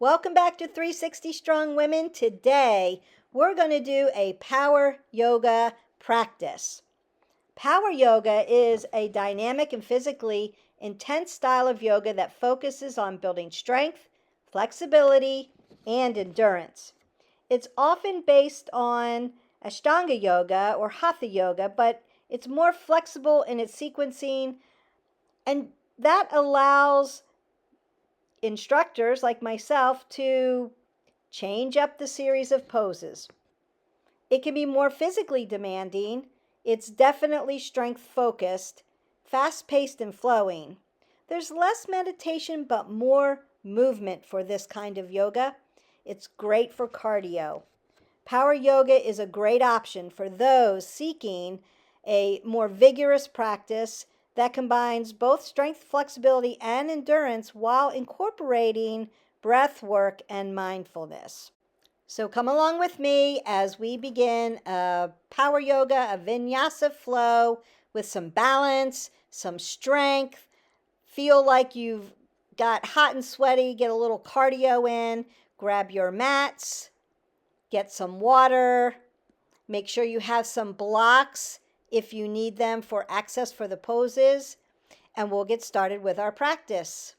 Welcome back to 360 Strong Women. Today, we're going to do a power yoga practice. Power yoga is a dynamic and physically intense style of yoga that focuses on building strength, flexibility, and endurance. It's often based on Ashtanga yoga or Hatha yoga, but it's more flexible in its sequencing, and that allows instructors like myself to change up the series of poses. It can be more physically demanding. It's definitely strength focused, fast paced, and flowing. There's less meditation but more movement for this kind of yoga. It's great for cardio. Power yoga is a great option for those seeking a more vigorous practice that combines both strength, flexibility, and endurance while incorporating breath work and mindfulness. So come along with me as we begin a power yoga, a vinyasa flow with some balance, some strength. Feel like you've got hot and sweaty, get a little cardio in. Grab your mats, get some water. Make sure you have some blocks if you need them for access for the poses. And we'll get started with our practice.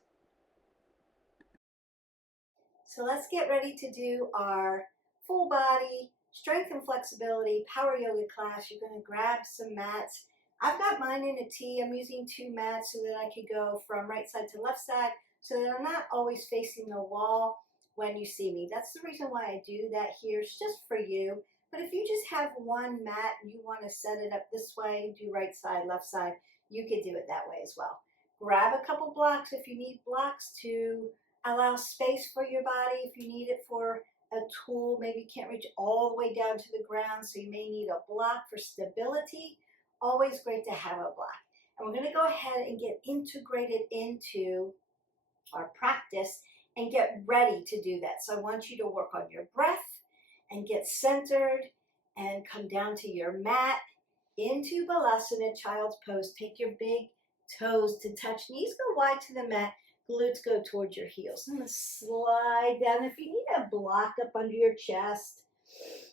So let's get ready to do our full body strength and flexibility power yoga class. You're going to grab some mats. I've got mine in a T. I'm using two mats so that I could go from right side to left side so that I'm not always facing the wall when you see me. That's the reason why I do that here. It's just for you. But if you just have one mat and you want to set it up this way, do right side, left side, you could do it that way as well. Grab a couple blocks if you need blocks to allow space for your body. If you need it for a tool, maybe you can't reach all the way down to the ground, so you may need a block for stability. Always great to have a block. And we're going to go ahead and get integrated into our practice and get ready to do that. So I want you to work on your breath and get centered and come down to your mat into Balasana, child's pose. Take your big toes to touch. Knees go wide to the mat. Glutes go towards your heels. I'm going to slide down. If you need a block up under your chest,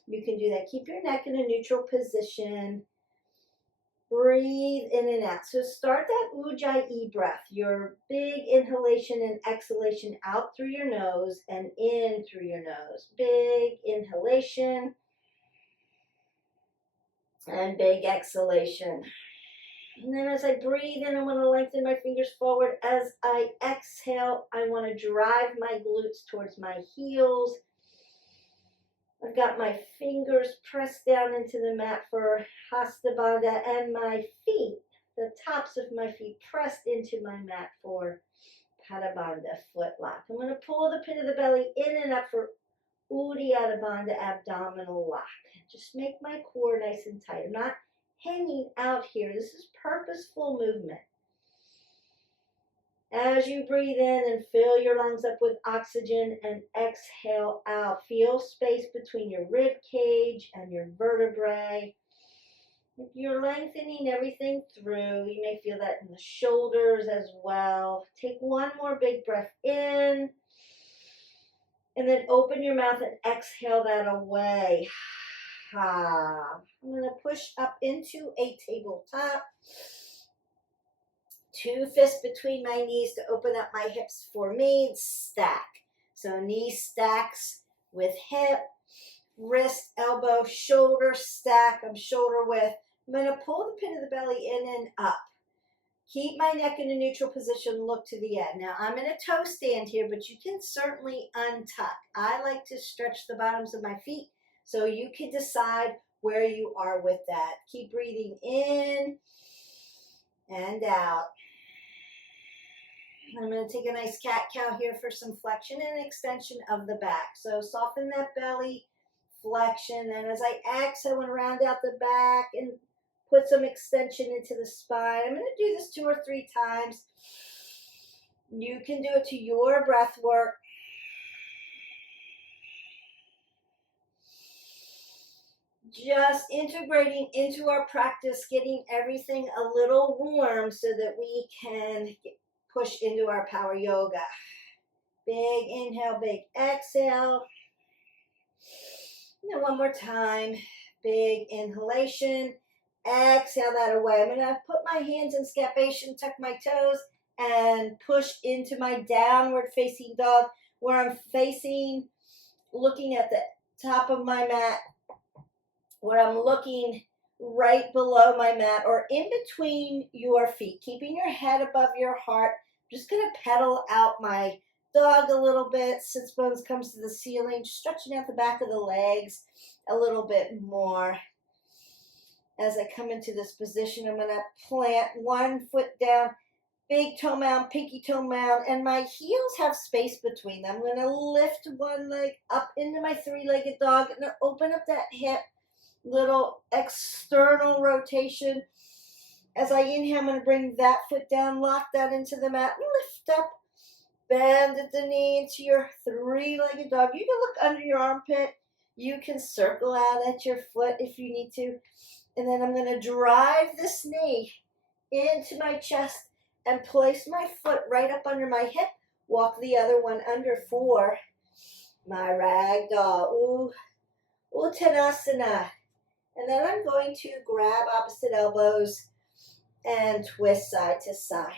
you can do that. Keep your neck in a neutral position. Breathe in and out. So start that Ujjayi breath, your big inhalation and exhalation out through your nose and in through your nose. Big inhalation and big exhalation. And then as I breathe in, I want to lengthen my fingers forward. As I exhale, I want to drive my glutes towards my heels. I've got my fingers pressed down into the mat for Hasta Bandha and my feet, the tops of my feet pressed into my mat for Pada Bandha, foot lock. I'm going to pull the pit of the belly in and up for Uddiyana Bandha, abdominal lock. Just make my core nice and tight. I'm not hanging out here. This is purposeful movement. As you breathe in and fill your lungs up with oxygen and exhale out, feel space between your rib cage and your vertebrae. If you're lengthening everything through, you may feel that in the shoulders as well. Take one more big breath in, and then open your mouth and exhale that away. I'm going to push up into a tabletop. Two fists between my knees to open up my hips for me. Stack. So knee stacks with hip, wrist, elbow, shoulder stack. I'm shoulder width. I'm going to pull the pit of the belly in and up. Keep my neck in a neutral position. Look to the end. Now I'm in a toe stand here, but you can certainly untuck. I like to stretch the bottoms of my feet, so you can decide where you are with that. Keep breathing in and out. I'm going to take a nice cat-cow here for some flexion and extension of the back. So soften that belly, flexion. And as I exhale, I want to round out the back and put some extension into the spine. I'm going to do this 2 or 3 times. You can do it to your breath work. Just integrating into our practice, getting everything a little warm so that we can push into our power yoga. Big inhale, big exhale. And then one more time. Big inhalation. Exhale that away. I'm going to put my hands in scapation, tuck my toes, and push into my downward facing dog, where I'm facing, looking at the top of my mat, where I'm looking right below my mat or in between your feet, keeping your head above your heart. I'm just going to pedal out my dog a little bit. Sits bones comes to the ceiling, stretching out the back of the legs a little bit more. As I come into this position, I'm going to plant one foot down, big toe mound, pinky toe mound, and my heels have space between them. I'm going to lift one leg up into my three-legged dog and open up that hip, little external rotation. As I inhale, I'm going to bring that foot down, lock that into the mat, lift up, bend at the knee into your three-legged dog. You can look under your armpit. You can circle out at your foot if you need to. And then I'm going to drive this knee into my chest and place my foot right up under my hip. Walk the other one under for my ragdoll. Uttanasana. And then I'm going to grab opposite elbows and twist side to side.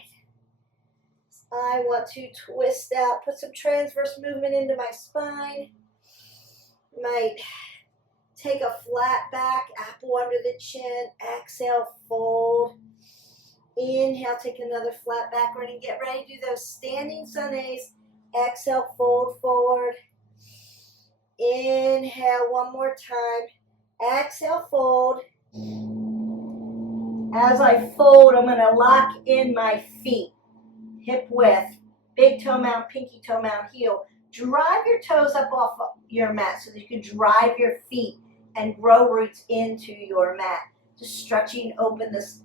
I want to twist out, put some transverse movement into my spine. Might take a flat back, apple under the chin, exhale, fold. Inhale, take another flat back. We're going to get ready to do those standing sunnays. Exhale, fold forward. Inhale, one more time. Exhale, fold. As I fold, I'm going to lock in my feet. Hip width, big toe mound, pinky toe mound, heel. Drive your toes up off of your mat so that you can drive your feet and grow roots into your mat. Just stretching open this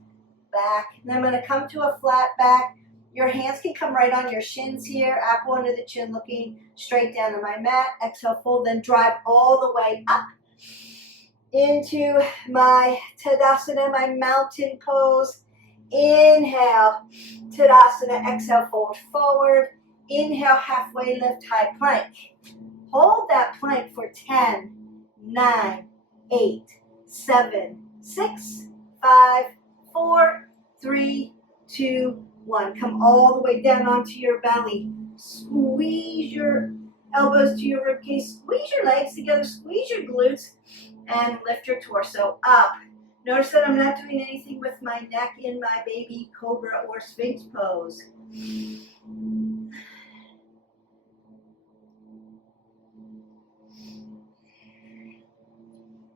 back. And then I'm going to come to a flat back. Your hands can come right on your shins here. Apple under the chin, looking straight down to my mat. Exhale, fold, then drive all the way up into my Tadasana, my mountain pose. Inhale, Tadasana, exhale, fold forward. Inhale, halfway lift, high plank. Hold that plank for 10, 9, 8, 7, 6, 5, 4, 3, 2, 1. Come all the way down onto your belly. Squeeze your elbows to your ribcage. Squeeze your legs together. Squeeze your glutes and lift your torso up. Notice that I'm not doing anything with my neck in my baby cobra or sphinx pose.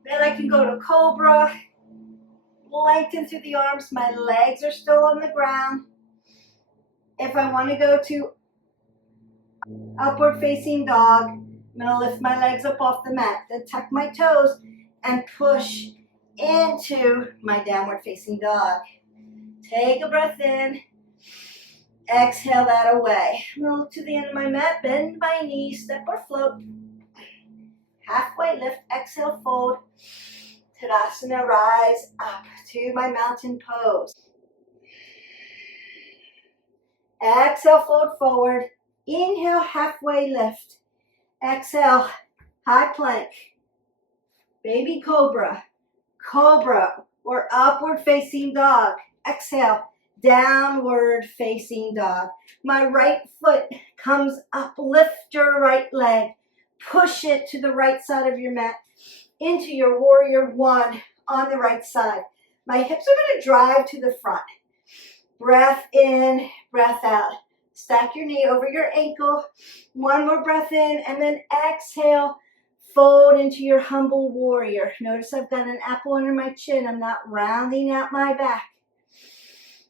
Then I can go to cobra, lengthen through the arms. My legs are still on the ground. If I want to go to upward facing dog, I'm going to lift my legs up off the mat, then tuck my toes and push into my downward facing dog. Take a breath in. Exhale that away. I'm going to look to the end of my mat, bend my knees, step or float. Halfway lift, exhale, fold. Tadasana, rise up to my mountain pose. Exhale, fold forward. Inhale, halfway lift. Exhale, high plank. Baby cobra, cobra, or upward facing dog. Exhale, downward facing dog. My right foot comes up, lift your right leg. Push it to the right side of your mat into your warrior one on the right side. My hips are going to drive to the front. Breath in, breath out. Stack your knee over your ankle. One more breath in and then exhale. Fold into your humble warrior. Notice I've got an apple under my chin. I'm not rounding out my back.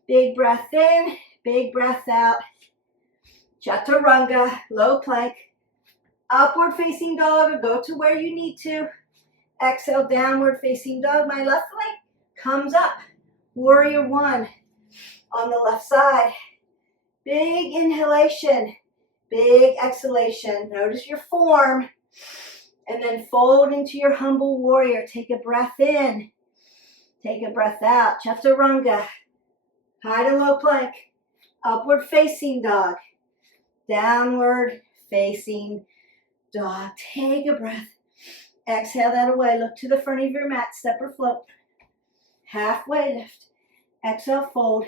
Big breath in, big breath out. Chaturanga, low plank. Upward facing dog, or go to where you need to. Exhale, downward facing dog. My left leg comes up. Warrior one on the left side. Big inhalation, big exhalation. Notice your form. And then fold into your humble warrior. Take a breath in. Take a breath out. Chaturanga. High to low plank. Upward facing dog. Downward facing dog. Take a breath. Exhale that away. Look to the front of your mat. Step or float. Halfway lift. Exhale, fold.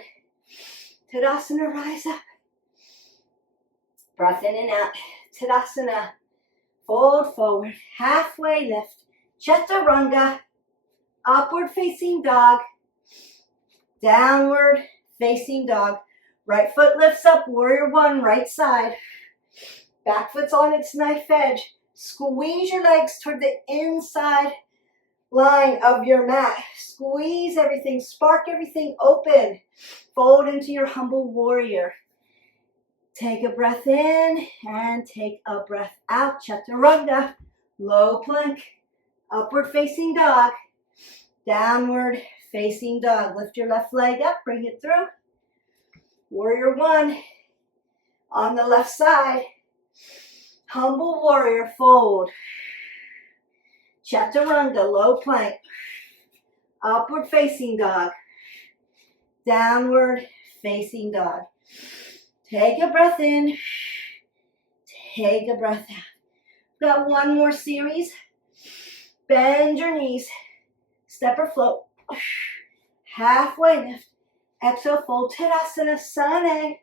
Tadasana, rise up. Breath in and out. Tadasana. Fold forward. Halfway lift. Chaturanga. Upward facing dog. Downward facing dog. Right foot lifts up. Warrior one. Right side. Back foot's on its knife edge. Squeeze your legs toward the inside line of your mat. Squeeze everything. Spark everything open. Fold into your humble warrior. Take a breath in and take a breath out. Chaturanga. Low plank. Upward facing dog. Downward facing dog. Lift your left leg up. Bring it through. Warrior one. On the left side. Humble warrior, fold. Chaturanga, low plank. Upward facing dog. Downward facing dog. Take a breath in. Take a breath out. Got one more series. Bend your knees. Step or float. Halfway lift. Exhale, fold. Tadasana, Sane.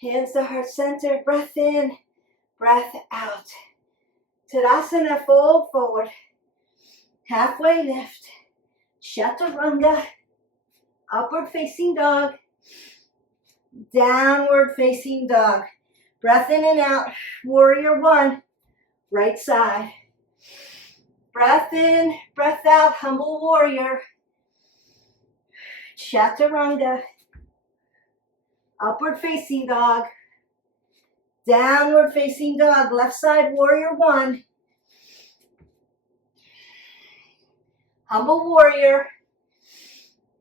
Hands to heart center. Breath in. Breath out. Tadasana, fold forward. Halfway lift. Chaturanga. Upward facing dog. Downward facing dog. Breath in and out. Warrior one. Right side. Breath in, breath out. Humble warrior. Chaturanga. Upward facing dog. Downward facing dog. Left side, warrior one. Humble warrior.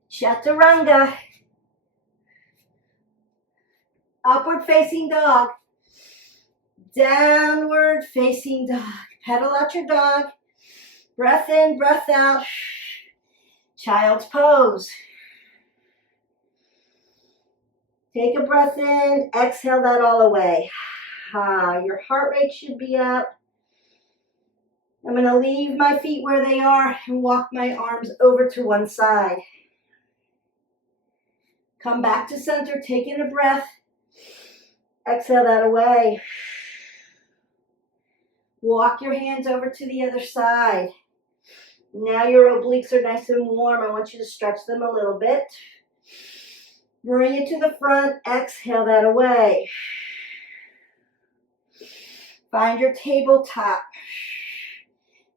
Chaturanga. Upward facing dog. Downward facing dog. Pedal out your dog. Breath in, breath out. Child's pose. Take a breath in. Exhale that all away. Your heart rate should be up. I'm going to leave my feet where they are and walk my arms over to one side. Come back to center, taking a breath. Exhale that away. Walk your hands over to the other side. Now your obliques are nice and warm. I want you to stretch them a little bit. Bring it to the front. Exhale that away. Find your tabletop.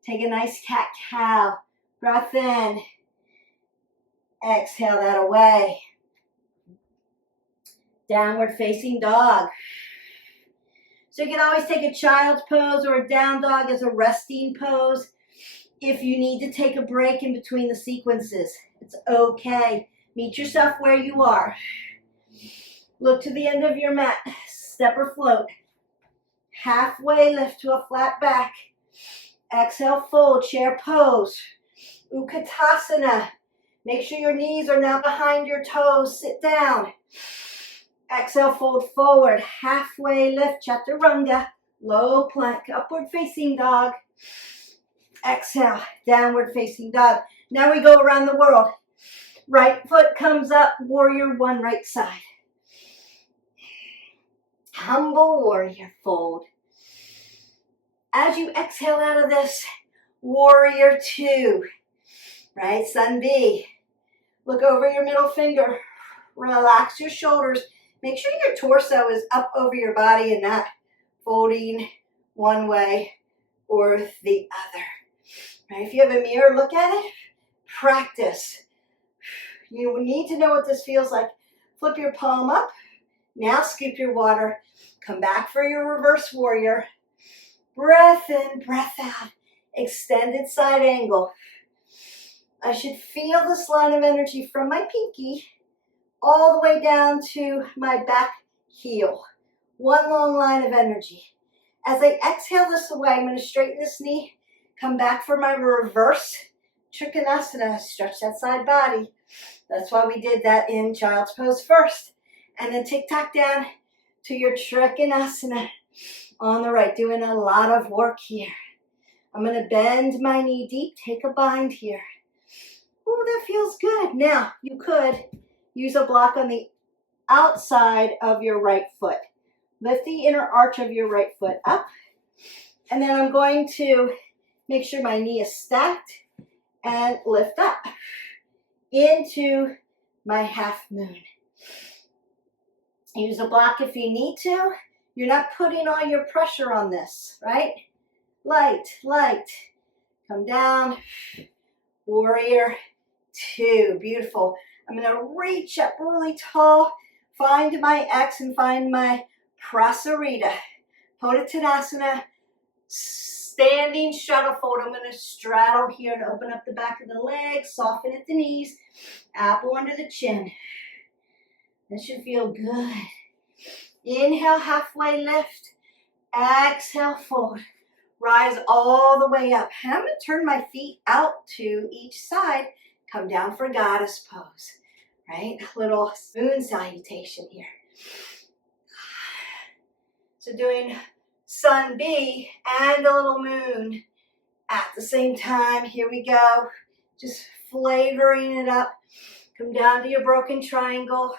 Take a nice cat-cow. Breath in. Exhale that away. Downward facing dog. So you can always take a child's pose or a down dog as a resting pose if you need to take a break in between the sequences. It's okay. Meet yourself where you are. Look to the end of your mat. Step or float. Halfway lift to a flat back. Exhale, fold, chair pose. Utkatasana. Make sure your knees are now behind your toes. Sit down. Exhale, fold forward. Halfway lift, chaturanga. Low plank, upward facing dog. Exhale, downward facing dog. Now we go around the world. Right foot comes up, warrior one, right side. Humble warrior, fold. As you exhale out of this, warrior two, right, sun B. Look over your middle finger. Relax your shoulders. Make sure your torso is up over your body and not folding one way or the other. Right? If you have a mirror, look at it. Practice. You need to know what this feels like. Flip your palm up. Now scoop your water. Come back for your reverse warrior. Breath in, breath out. Extended side angle. I should feel this line of energy from my pinky all the way down to my back heel. One long line of energy. As I exhale this away, I'm going to straighten this knee. Come back for my reverse Trikonasana. Stretch that side body. That's why we did that in child's pose first. And then tick-tock down to your Trikonasana. on the right. Doing a lot of work here. I'm going to bend my knee deep, take a bind here. Oh, that feels good. Now, you could use a block on the outside of your right foot. Lift the inner arch of your right foot up. And then I'm going to make sure my knee is stacked and lift up into my half moon. Use a block if you need to. You're not putting all your pressure on this, right? Light, light. Come down. Warrior two. Beautiful. I'm going to reach up really tall. Find my X and find my Prasarita. Pottanasana. Standing straddle fold. I'm going to straddle here to open up the back of the legs. Soften at the knees. Apple under the chin. That should feel good. Inhale, halfway lift. Exhale, fold. Rise all the way up. And I'm going to turn my feet out to each side. Come down for goddess pose. Right? A little spoon salutation here. So doing sun B and a little moon at the same time. Here we go. Just flavoring it up. Come down to your broken triangle.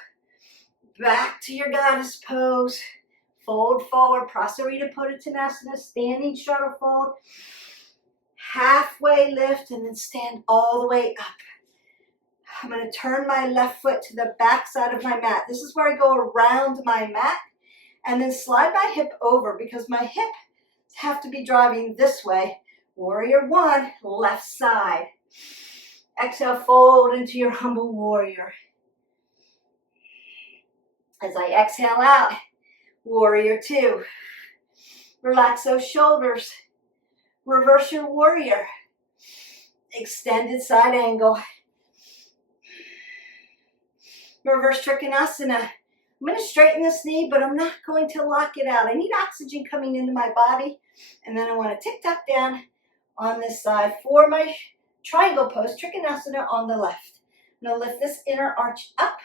Back to your goddess pose. Fold forward, Prasarita Pottanasana, standing straddle fold. Halfway lift and then stand all the way up. I'm going to turn my left foot to the back side of my mat. This is where I go around my mat and then slide my hip over because my hips have to be driving this way. Warrior one, left side. Exhale, fold into your humble warrior. As I exhale out, warrior two. Relax those shoulders. Reverse your warrior. Extended side angle. Reverse Trikonasana. I'm going to straighten this knee, but I'm not going to lock it out. I need oxygen coming into my body. And then I want to tick-tock down on this side for my triangle pose, Trikonasana on the left. I'm going to lift this inner arch up.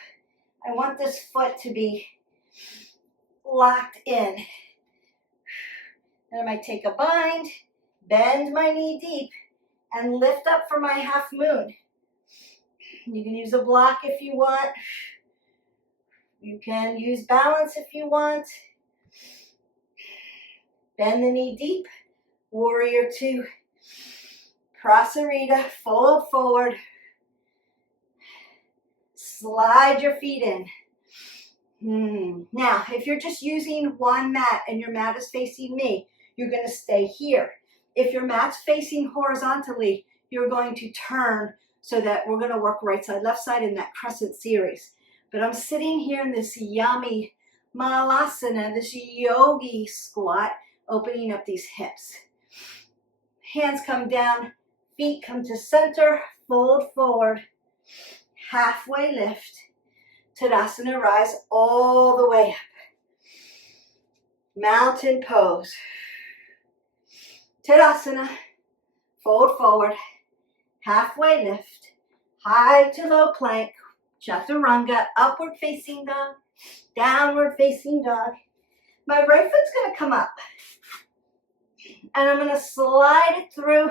I want this foot to be locked in. Then I might take a bind, bend my knee deep, and lift up for my half moon. You can use a block if you want. You can use balance if you want. Bend the knee deep. Warrior two. Prasarita, fold forward. Slide your feet in. Now, if you're just using one mat and your mat is facing me, you're going to stay here. If your mat's facing horizontally, you're going to turn so that we're going to work right side, left side in that crescent series. But I'm sitting here in this yummy malasana, this yogi squat, opening up these hips. Hands come down, feet come to center, fold forward, halfway lift. Tadasana, rise all the way up. Mountain pose. Tadasana, fold forward, halfway lift, high to low plank, chaturanga, upward facing dog, downward facing dog. My right foot's going to come up. And I'm going to slide it through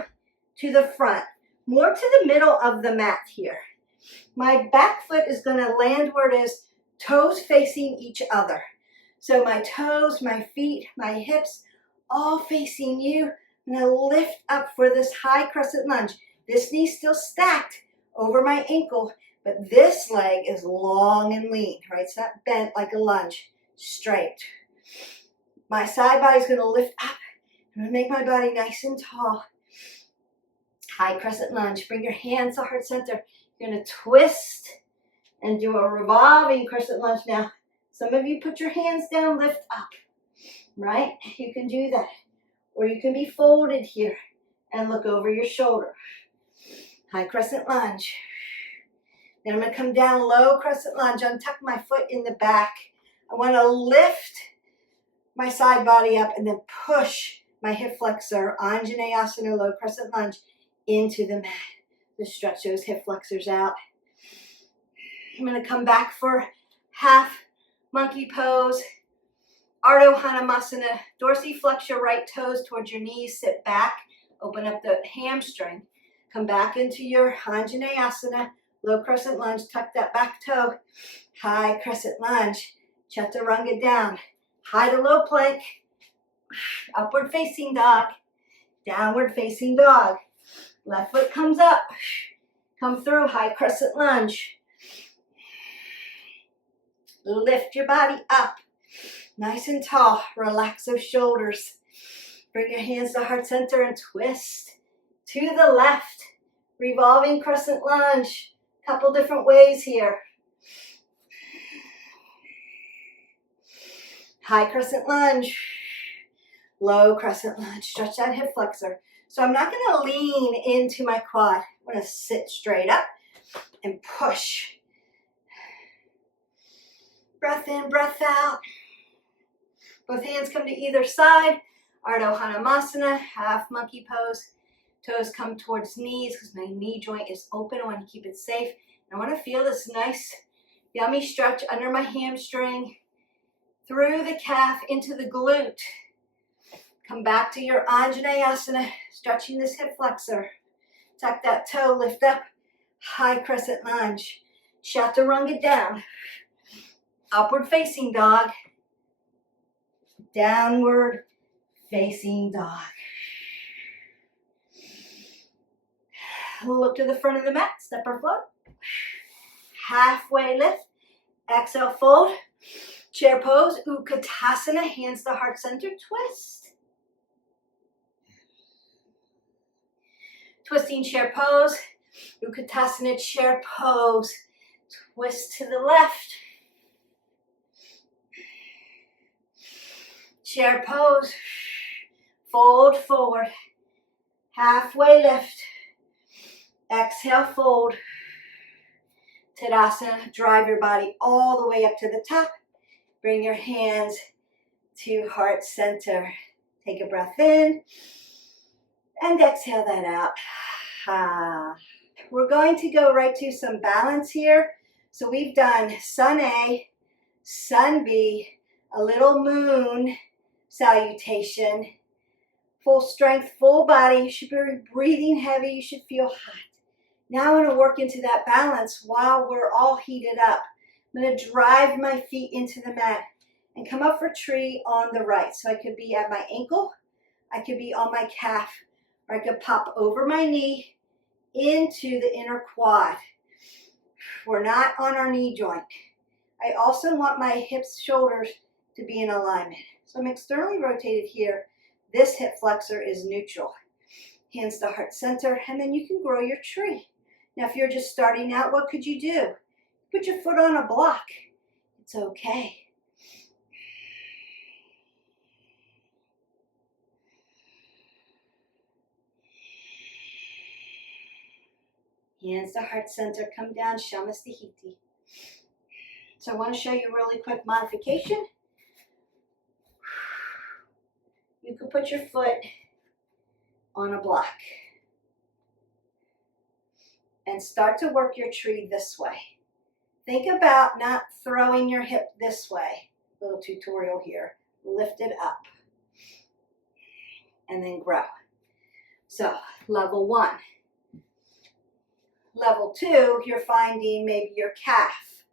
to the front, more to the middle of the mat here. My back foot is going to land where it is, toes facing each other. So my toes, my feet, my hips, all facing you. I'm going to lift up for this high crescent lunge. This knee's still stacked over my ankle, but this leg is long and lean, right? It's not bent like a lunge, straight. My side body's going to lift up. I'm going to make my body nice and tall. High crescent lunge. Bring your hands to heart center. You're going to twist and do a revolving crescent lunge. Now, some of you put your hands down, lift up, right? You can do that. Or you can be folded here and look over your shoulder. High crescent lunge. Then I'm going to come down, low crescent lunge, untuck my foot in the back. I want to lift my side body up and then push my hip flexor, Anjaneyasana, low crescent lunge, into the mat. Just stretch those hip flexors out. I'm going to come back for half monkey pose. Ardha Hanumasana, dorsiflex your right toes towards your knees, sit back, open up the hamstring, come back into your Anjaneyasana, low crescent lunge, tuck that back toe, high crescent lunge, chaturanga down, high to low plank, upward facing dog, downward facing dog, left foot comes up, come through, high crescent lunge, lift your body up, nice and tall, relax those shoulders, bring your hands to heart center and twist to the left, revolving crescent lunge, couple different ways here. High crescent lunge, low crescent lunge, stretch that hip flexor. So I'm not going to lean into my quad. I'm going to sit straight up and push. Breath in, breath out. Both hands come to either side. Ardha Hanumasana, half monkey pose. Toes come towards knees because my knee joint is open. I want to keep it safe. I want to feel this nice, yummy stretch under my hamstring, through the calf into the glute. Come back to your Anjaneyasana, stretching this hip flexor. Tuck that toe, lift up, high crescent lunge. Chaturanga down. Upward facing dog. Downward facing dog. Look to the front of the mat, step or float. Halfway lift. Exhale, fold. Chair pose, Utkatasana, hands to heart center, twist. Twisting chair pose, Utkatasana chair pose, twist to the left. Chair pose, fold forward, halfway lift. Exhale, fold. Tadasana, drive your body all the way up to the top. Bring your hands to heart center. Take a breath in and exhale that out. We're going to go right to some balance here. So we've done sun A, sun B, a little moon salutation, full strength, full body. You should be breathing heavy. You should feel hot. Now I want to work into that balance while we're all heated up. I'm going to drive my feet into the mat and come up for tree on the right. So I could be at my ankle, I could be on my calf, or I could pop over my knee into the inner quad. We're not on our knee joint. I also want my hips, shoulders to be in alignment. So I'm externally rotated here. This hip flexor is neutral. Hands to heart center, and then you can grow your tree. Now, if you're just starting out, what could you do? Put your foot on a block. It's okay. Hands to heart center, come down, Shamastihiti. So I want to show you a really quick modification. You could put your foot on a block and start to work your tree this way. Think about not throwing your hip this way. Little tutorial here. Lift it up and then grow. So level 1. Level 2, you're finding maybe your calf,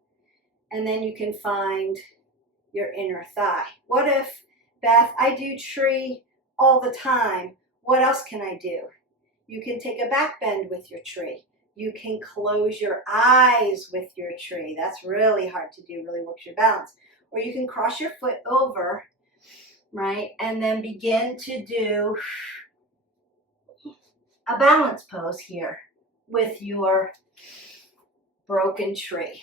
and then you can find your inner thigh. What if, Beth, I do tree all the time. What else can I do? You can take a back bend with your tree. You can close your eyes with your tree. That's really hard to do, really works your balance. Or you can cross your foot over, right, and then begin to do a balance pose here with your broken tree.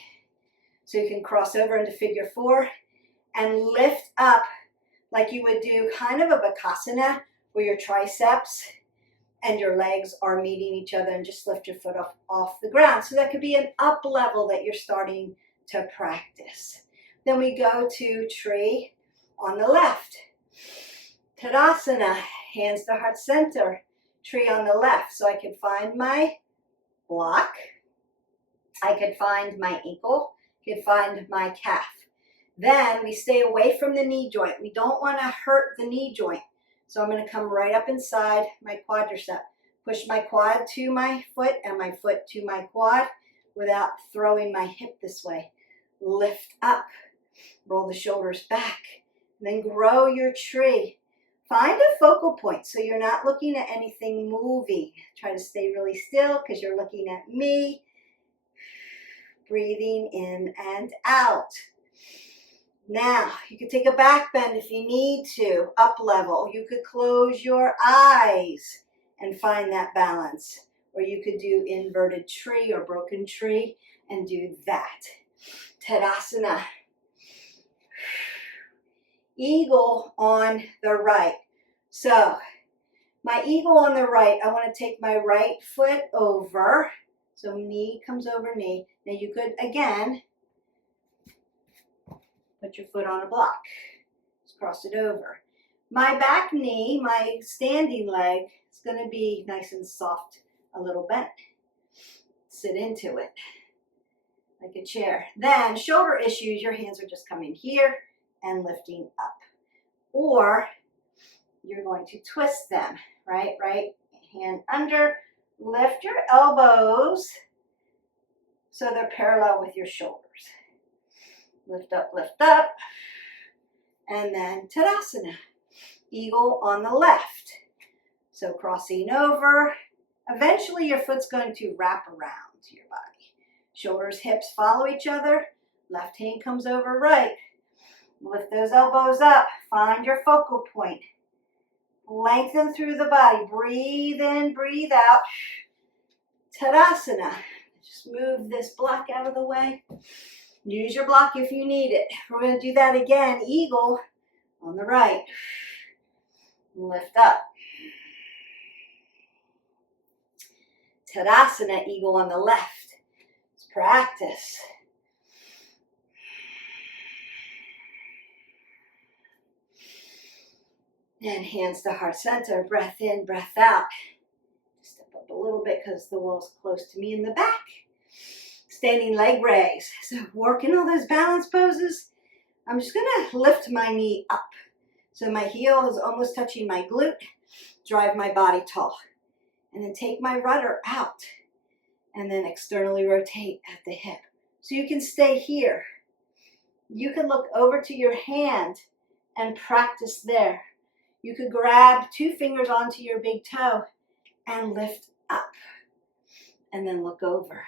So you can cross over into figure 4 and lift up like you would do kind of a Bakasana, where your triceps and your legs are meeting each other, and just lift your foot off the ground. So that could be an up level that you're starting to practice. Then we go to tree on the left. Tadasana, hands to heart center, tree on the left. So I could find my block, I could find my ankle, I could find my calf. Then we stay away from the knee joint. We don't want to hurt the knee joint. So I'm going to come right up inside my quadricep. Push my quad to my foot and my foot to my quad without throwing my hip this way. Lift up. Roll the shoulders back. Then grow your tree. Find a focal point so you're not looking at anything moving. Try to stay really still because you're looking at me. Breathing in and out. Now, you could take a back bend if you need to, up level. You could close your eyes and find that balance. Or you could do inverted tree or broken tree and do that. Tadasana. Eagle on the right. So, my eagle on the right, I want to take my right foot over. So knee comes over knee. Now you could, again, put your foot on a block. Just cross it over. My back knee, my standing leg, is going to be nice and soft, a little bent. Sit into it like a chair. Then shoulder issues, your hands are just coming here and lifting up. Or you're going to twist them, right? Right hand under. Lift your elbows so they're parallel with your shoulders. Lift up, and then Tadasana. Eagle on the left. So crossing over. Eventually your foot's going to wrap around your body. Shoulders, hips follow each other. Left hand comes over right. Lift those elbows up. Find your focal point. Lengthen through the body. Breathe in, breathe out. Tadasana. Just move this block out of the way. Use your block if you need it. We're going to do that again. Eagle on the right. Lift up. Tadasana, eagle on the left. Let's practice. And hands to heart center. Breath in, breath out. Step up a little bit because the wall's close to me in the back. Standing leg raise. So working all those balance poses. I'm just going to lift my knee up. So my heel is almost touching my glute. Drive my body tall. And then take my rudder out. And then externally rotate at the hip. So you can stay here. You can look over to your hand and practice there. You could grab 2 fingers onto your big toe and lift up. And then look over.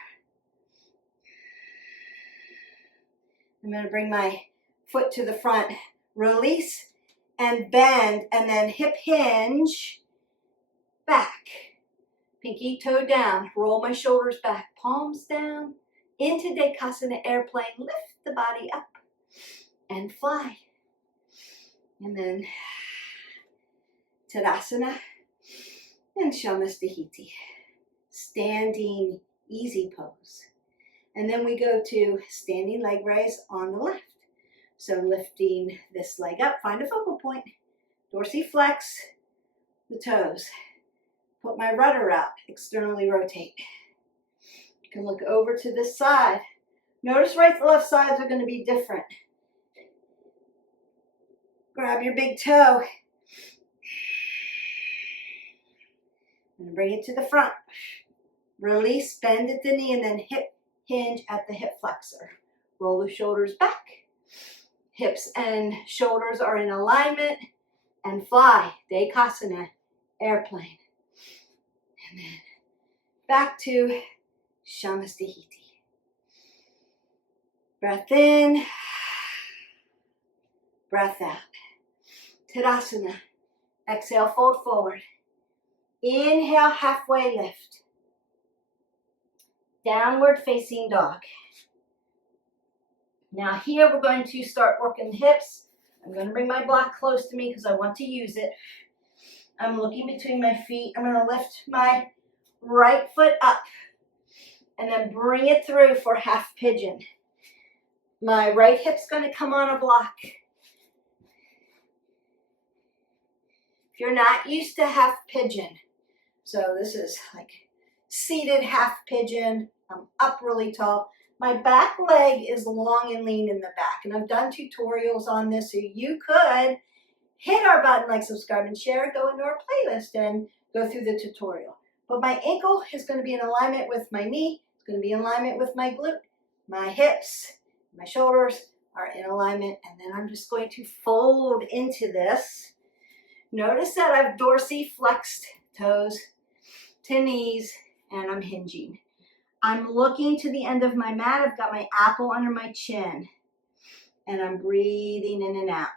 I'm going to bring my foot to the front. Release and bend and then hip hinge back. Pinky toe down. Roll my shoulders back. Palms down. Into Dekasana airplane. Lift the body up and fly. And then Tadasana and Shamastahiti. Standing easy pose. And then we go to standing leg raise on the left. So lifting this leg up, find a focal point. Dorsiflex the toes. Put my rudder out, externally rotate. You can look over to this side. Notice right and left sides are going to be different. Grab your big toe. And bring it to the front. Release, bend at the knee, and then hip hinge at the hip flexor. Roll the shoulders back. Hips and shoulders are in alignment. And fly. Dekasana, airplane. And then back to Shamastahiti. Breath in. Breath out. Tadasana. Exhale, fold forward. Inhale, halfway lift. Downward facing dog. Now here we're going to start working the hips. I'm going to bring my block close to me because I want to use it. I'm looking between my feet. I'm going to lift my right foot up and then bring it through for half pigeon. My right hip's going to come on a block. If you're not used to half pigeon, so this is like seated half pigeon. I'm up really tall. My back leg is long and lean in the back, and I've done tutorials on this, so you could hit our button like, subscribe, and share, go into our playlist and go through the tutorial. But my ankle is going to be in alignment with my knee. It's going to be in alignment with my glute. My hips, my shoulders are in alignment, and then I'm just going to fold into this. Notice that I've dorsiflexed toes to knees, and I'm hinging. I'm looking to the end of my mat. I've got my apple under my chin, and I'm breathing in and out.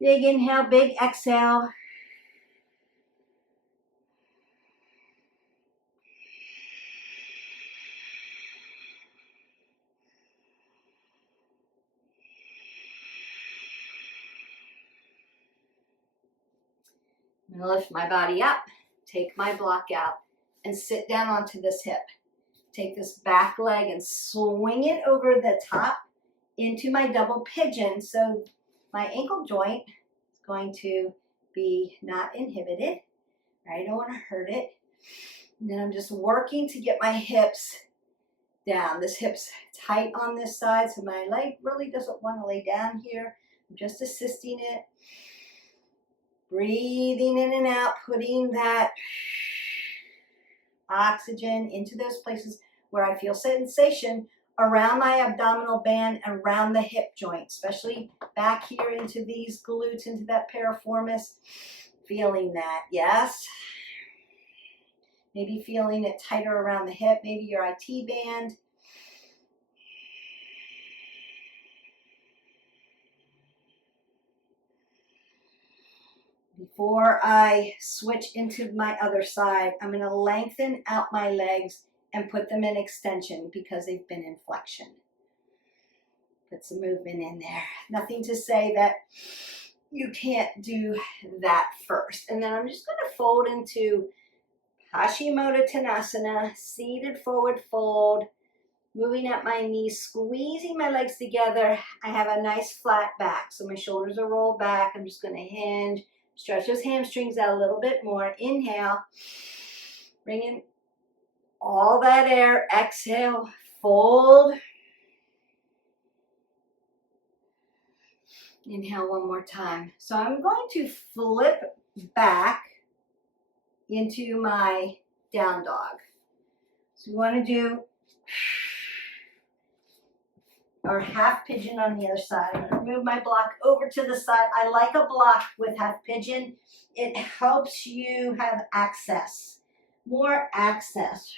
Big inhale, big exhale. I'm going to lift my body up, take my block out, and sit down onto this hip. Take this back leg and swing it over the top into my double pigeon. So my ankle joint is going to be not inhibited. I don't want to hurt it. And then I'm just working to get my hips down. This hip's tight on this side, so my leg really doesn't want to lay down here. I'm just assisting it. Breathing in and out, putting that oxygen into those places where I feel sensation around my abdominal band, around the hip joint, especially back here into these glutes, into that piriformis. Feeling that, yes. Maybe feeling it tighter around the hip, maybe your IT band. Before I switch into my other side, I'm going to lengthen out my legs and put them in extension because they've been in flexion. Put some movement in there. Nothing to say that you can't do that first. And then I'm just going to fold into Paschimottanasana, seated forward fold, moving up my knees, squeezing my legs together. I have a nice flat back, so my shoulders are rolled back. I'm just going to hinge. Stretch those hamstrings out a little bit more. Inhale. Bring in all that air. Exhale. Fold. Inhale one more time. So I'm going to flip back into my down dog. So we want to do our half pigeon on the other side. I'm going to move my block over to the side. I like a block with half pigeon. It helps you have access, more access.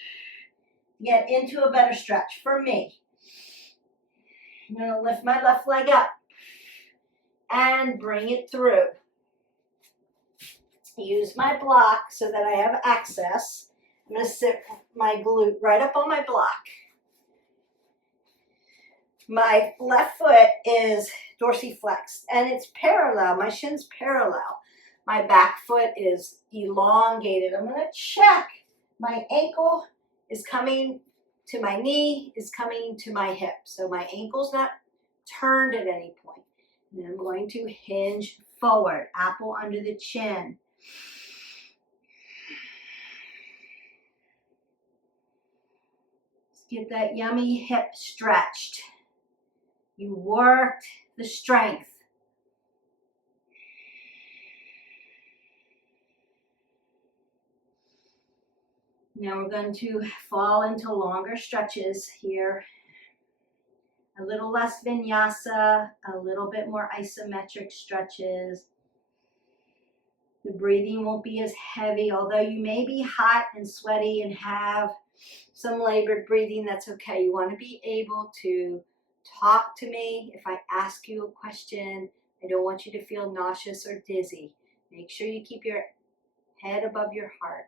Get into a better stretch for me. I'm going to lift my left leg up and bring it through. Use my block so that I have access. I'm going to sit my glute right up on my block. My left foot is dorsiflexed and it's parallel. My shin's parallel. My back foot is elongated. I'm going to check. My ankle is coming to my knee, is coming to my hip. So my ankle's not turned at any point. And then I'm going to hinge forward, apple under the chin. Let's get that yummy hip stretched. You worked the strength. Now we're going to fall into longer stretches here. A little less vinyasa, a little bit more isometric stretches. The breathing won't be as heavy, although you may be hot and sweaty and have some labored breathing, that's okay. You want to be able to talk to me if I ask you a question. I don't want you to feel nauseous or dizzy. Make sure you keep your head above your heart.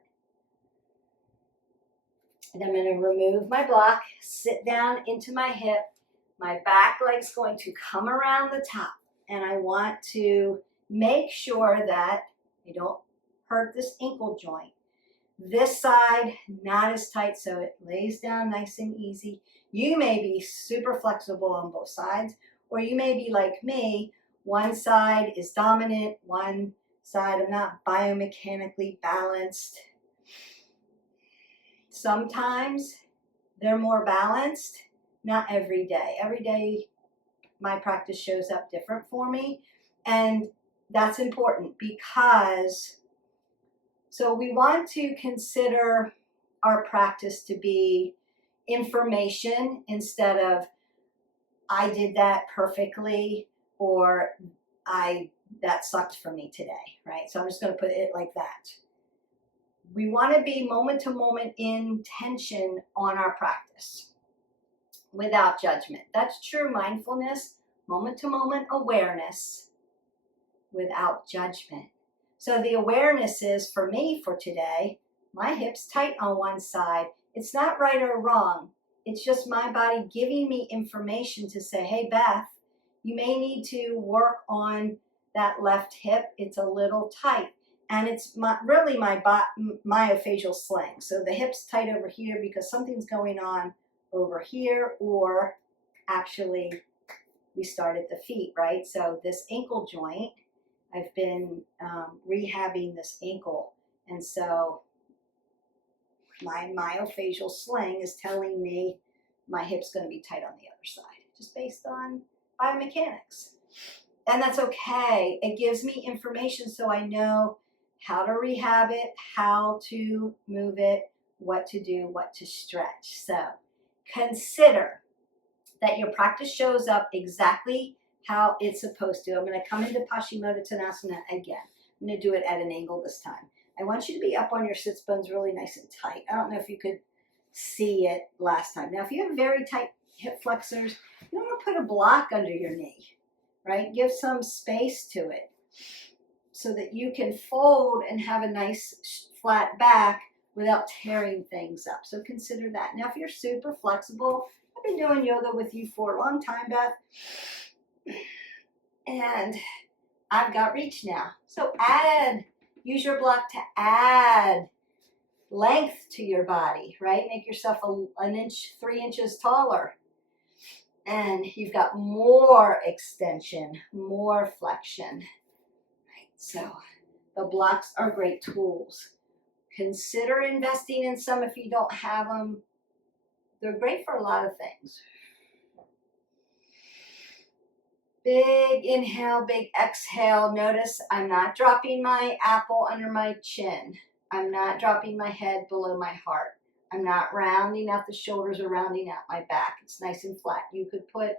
And I'm going to remove my block, sit down into my hip. My back leg's going to come around the top. And I want to make sure that I don't hurt this ankle joint. This side, not as tight, so it lays down nice and easy. You may be super flexible on both sides, or you may be like me. One side is dominant, one side I'm not biomechanically balanced. Sometimes they're more balanced. Not every day. Every day my practice shows up different for me. And that's important because, so we want to consider our practice to be information instead of I did that perfectly or that sucked for me today, right? So I'm just going to put it like that. We want to be moment to moment intention on our practice without judgment. That's true mindfulness, moment to moment awareness without judgment. So the awareness is, for me for today, my hips tight on one side. It's not right or wrong. It's just my body giving me information to say, hey, Beth, you may need to work on that left hip. It's a little tight. And it's really my myofascial sling. So the hip's tight over here because something's going on over here, or actually we start at the feet, right? So this ankle joint, I've been rehabbing this ankle. And so my myofascial sling is telling me my hip's going to be tight on the other side, just based on biomechanics. And that's okay. It gives me information so I know how to rehab it, how to move it, what to do, what to stretch. So consider that your practice shows up exactly how it's supposed to. I'm going to come into Paschimottanasana again. I'm going to do it at an angle this time. I want you to be up on your sits bones really nice and tight. I don't know if you could see it last time. Now, if you have very tight hip flexors, you don't want to put a block under your knee, right? Give some space to it so that you can fold and have a nice flat back without tearing things up. So consider that. Now, if you're super flexible, I've been doing yoga with you for a long time, Beth, and I've got reach now. So use your block to add length to your body, right? Make yourself an inch, 3 inches taller. And you've got more extension, more flexion. Right? So the blocks are great tools. Consider investing in some if you don't have them. They're great for a lot of things. Big inhale, big exhale. Notice I'm not dropping my apple under my chin. I'm not dropping my head below my heart. I'm not rounding out the shoulders or rounding out my back. It's nice and flat. You could put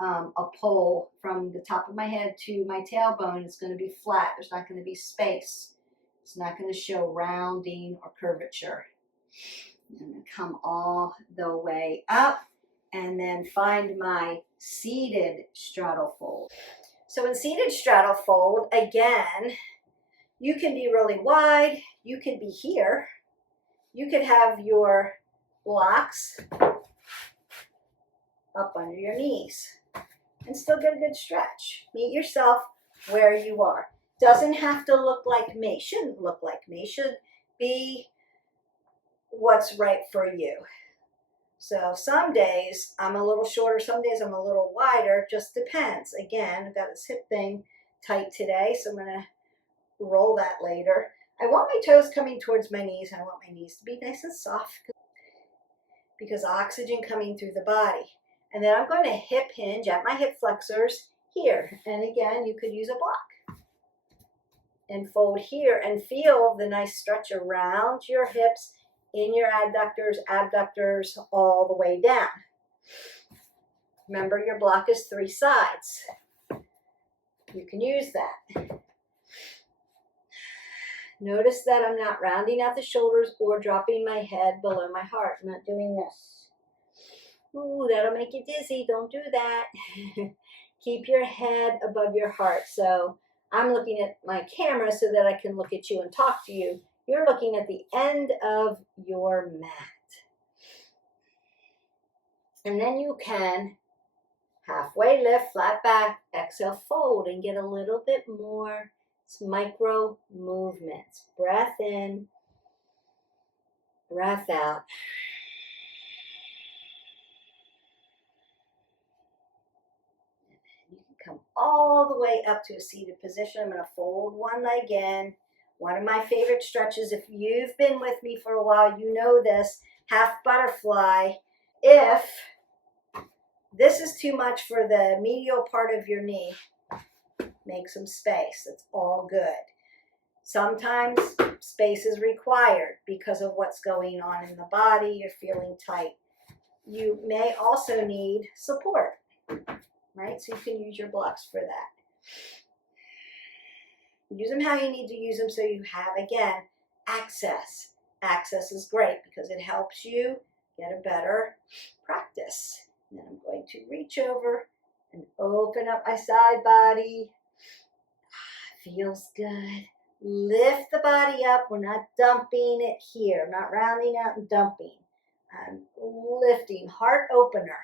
a pole from the top of my head to my tailbone. It's going to be flat. There's not going to be space. It's not going to show rounding or curvature. I'm going to come all the way up and then find my seated straddle fold. So in seated straddle fold, again, you can be really wide. You can be here. You could have your blocks up under your knees and still get a good stretch. Meet yourself where you are. Doesn't have to look like me. Shouldn't look like me. Should be what's right for you. So some days I'm a little shorter, some days I'm a little wider, just depends. Again, I've got this hip thing tight today, so I'm going to roll that later. I want my toes coming towards my knees, and I want my knees to be nice and soft because oxygen coming through the body. And then I'm going to hip hinge at my hip flexors here. And again, you could use a block. And fold here and feel the nice stretch around your hips, in your abductors all the way down. Remember, your block is 3 sides. You can use that. Notice that I'm not rounding out the shoulders or dropping my head below my heart. I'm not doing this. Ooh, that'll make you dizzy. Don't do that. Keep your head above your heart. So I'm looking at my camera so that I can look at you and talk to you. You're looking at the end of your mat. And then you can halfway lift, flat back, exhale, fold, and get a little bit more. It's micro movements. Breath in, breath out. You can come all the way up to a seated position. I'm going to fold one leg in. One of my favorite stretches, if you've been with me for a while, you know this, half butterfly. If this is too much for the medial part of your knee, make some space. It's all good. Sometimes space is required because of what's going on in the body. You're feeling tight. You may also need support, right? So you can use your blocks for that. Use them how you need to use them so you have, again, access. Access is great because it helps you get a better practice. And then I'm going to reach over and open up my side body. Feels good. Lift the body up. We're not dumping it here. I'm not rounding out and dumping. I'm lifting. Heart opener.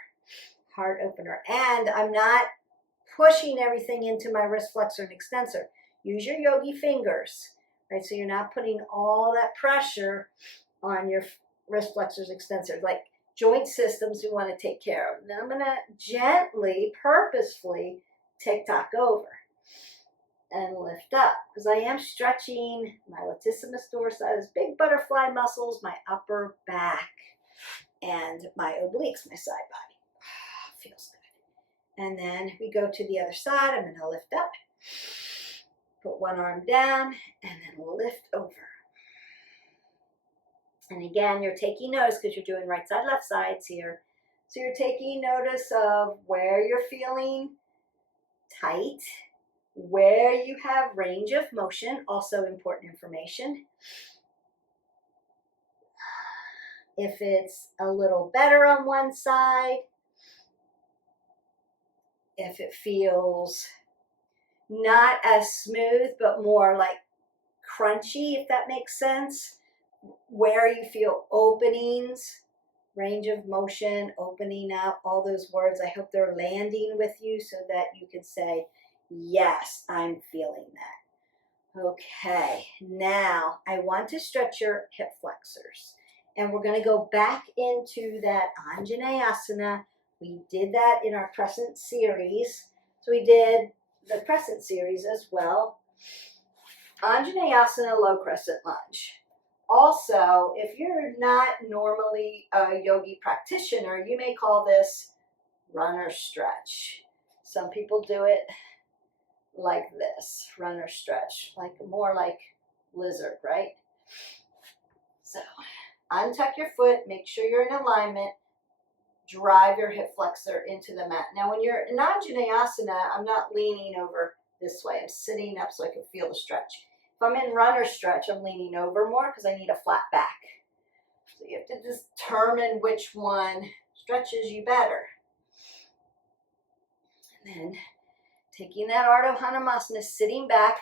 Heart opener. And I'm not pushing everything into my wrist flexor and extensor. Use your yogi fingers, right? So you're not putting all that pressure on your wrist flexors, extensors, like joint systems we want to take care of. Now I'm going to gently, purposefully tick-tock over and lift up because I am stretching my latissimus dorsi, big butterfly muscles, my upper back, and my obliques, my side body. Feels good. And then we go to the other side. I'm going to lift up. Put one arm down and then lift over. And again, you're taking notice because you're doing right side, left sides here. So you're taking notice of where you're feeling tight, where you have range of motion, also important information. If it's a little better on one side, if it feels not as smooth, but more like crunchy, if that makes sense. Where you feel openings, range of motion, opening up, all those words. I hope they're landing with you so that you can say, yes, I'm feeling that. Okay, now I want to stretch your hip flexors. And we're going to go back into that Anjaneyasana. We did that in our crescent series. So we did the crescent series as well. Anjaneyasana, low crescent lunge. Also, if you're not normally a yogi practitioner, you may call this runner stretch. Some people do it like this, runner stretch, like more like lizard, right? So untuck your foot, make sure you're in alignment, drive your hip flexor into the mat. Now, when you're in Anjaneyasana, I'm not leaning over this way. I'm sitting up so I can feel the stretch. If I'm in runner stretch, I'm leaning over more because I need a flat back. So you have to determine which one stretches you better. And then taking that Ardha Hanumasana, sitting back,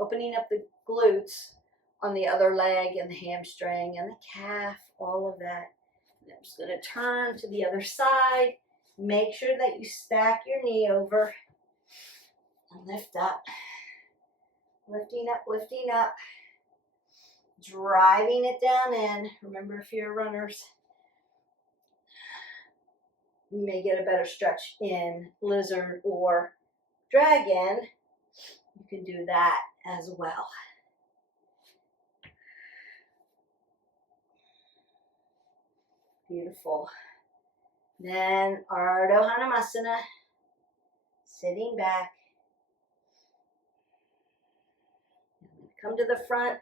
opening up the glutes on the other leg and the hamstring and the calf, all of that. And I'm just going to turn to the other side. Make sure that you stack your knee over and lift up. Lifting up, driving it down in. Remember, if you're runners, you may get a better stretch in lizard or dragon. You can do that as well. Beautiful. Then Ardha Hanumasana, sitting back. Come to the front,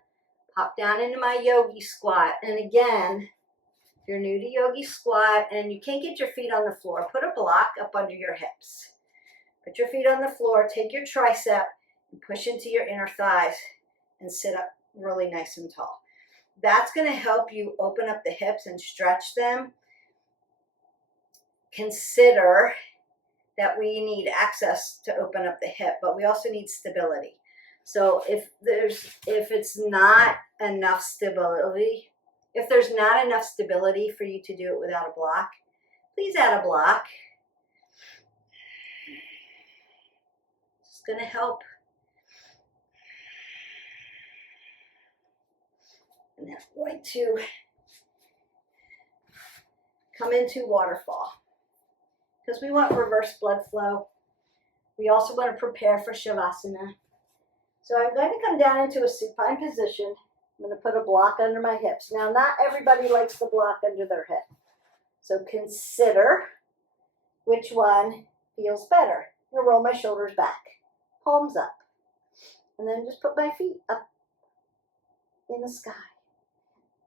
pop down into my yogi squat. And again, if you're new to yogi squat and you can't get your feet on the floor, put a block up under your hips. Put your feet on the floor, take your tricep and push into your inner thighs and sit up really nice and tall. That's going to help you open up the hips and stretch them. Consider that we need access to open up the hip, but we also need stability. So if it's not enough stability, if there's not enough stability for you to do it without a block, please add a block. It's going to help. And then I'm going to come into waterfall because we want reverse blood flow. We also want to prepare for Shavasana. So I'm going to come down into a supine position. I'm going to put a block under my hips. Now, not everybody likes the block under their hip. So consider which one feels better. I'm gonna roll my shoulders back, palms up, and then just put my feet up in the sky.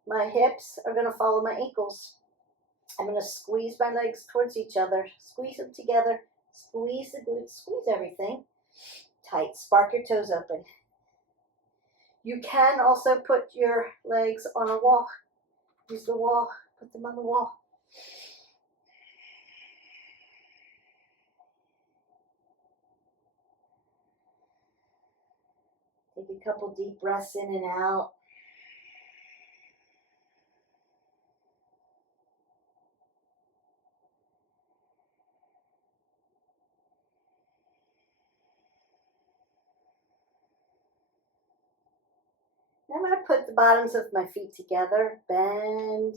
My hips are gonna follow my ankles. I'm gonna squeeze my legs towards each other, squeeze them together, squeeze the glutes, squeeze everything tight. Spark your toes open. You can also put your legs on a wall. Use the wall, put them on the wall. Take a couple deep breaths in and out. I'm going to put the bottoms of my feet together, bend,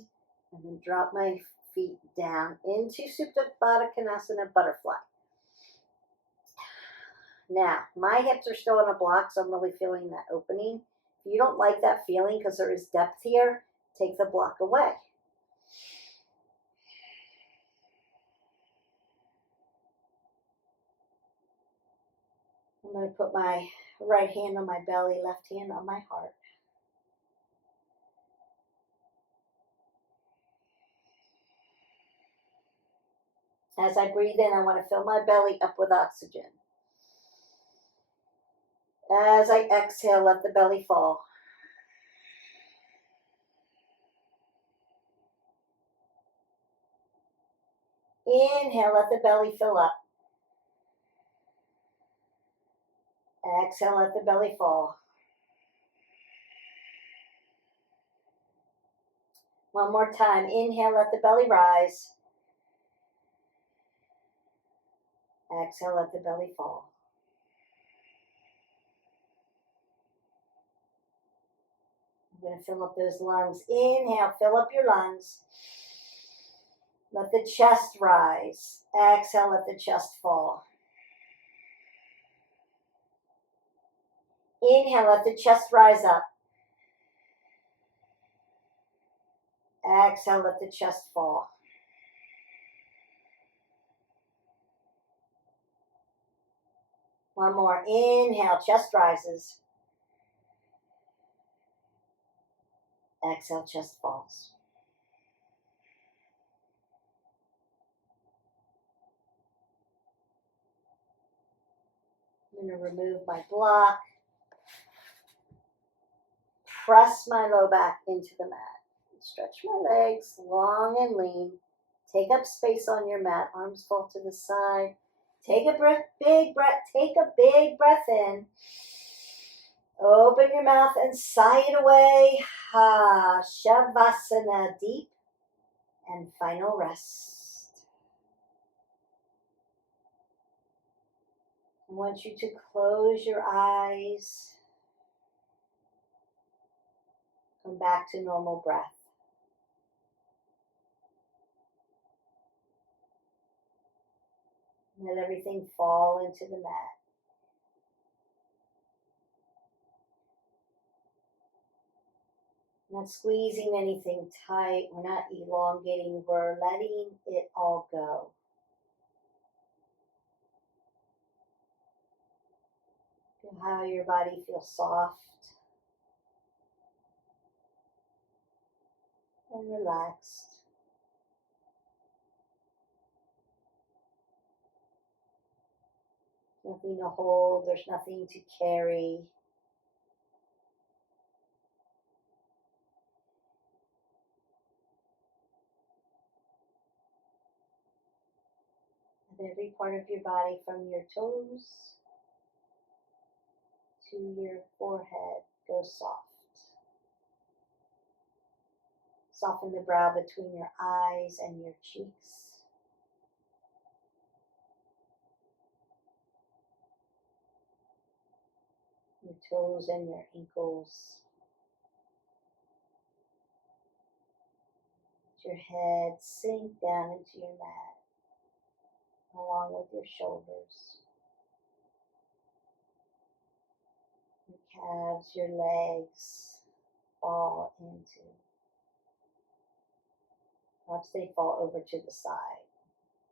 and then drop my feet down into Supta Baddha Konasana Butterfly. Now, my hips are still in a block, so I'm really feeling that opening. If you don't like that feeling because there is depth here, take the block away. I'm going to put my right hand on my belly, left hand on my heart. As I breathe in, I want to fill my belly up with oxygen. As I exhale, let the belly fall. Inhale, let the belly fill up. Exhale, let the belly fall. One more time. Inhale, let the belly rise. Exhale, let the belly fall. I'm going to fill up those lungs. Inhale, fill up your lungs. Let the chest rise. Exhale, let the chest fall. Inhale, let the chest rise up. Exhale, let the chest fall. One more. Inhale, chest rises. Exhale, chest falls. I'm going to remove my block. Press my low back into the mat. Stretch my legs long and lean. Take up space on your mat. Arms fall to the side. Take a big breath. Take a big breath in. Open your mouth and sigh it away. Ha, Shavasana, deep and final rest. I want you to close your eyes. Come back to normal breath. Let everything fall into the mat. Not squeezing anything tight. We're not elongating. We're letting it all go. Feel how your body feels soft and relaxed. Nothing to hold. There's nothing to carry. Every part of your body from your toes to your forehead goes soft. Soften the brow between your eyes and your cheeks. Your toes and your ankles. Let your head sink down into your mat, along with your shoulders, your calves, your legs fall into Perhaps they fall over to the side.